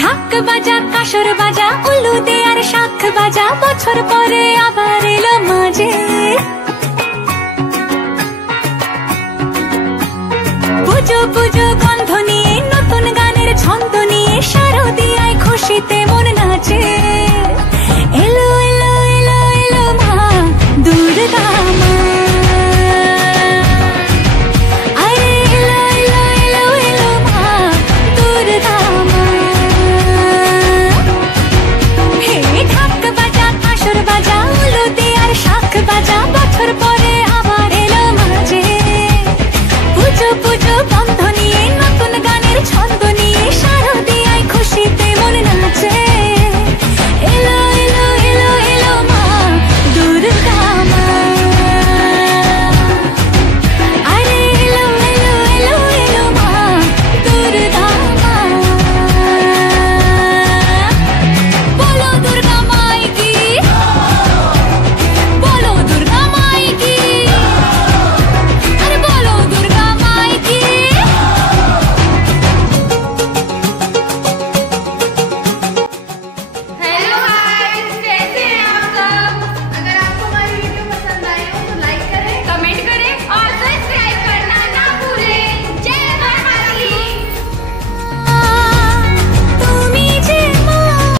ঢাক বাজা কাসর বাজা উলু দে আর শাখ বাজা, বছর পরে আবার এলো মাঝে। পুজো পুজো গন্ধ নিয়ে নতুন গানের ছন্দ নিয়ে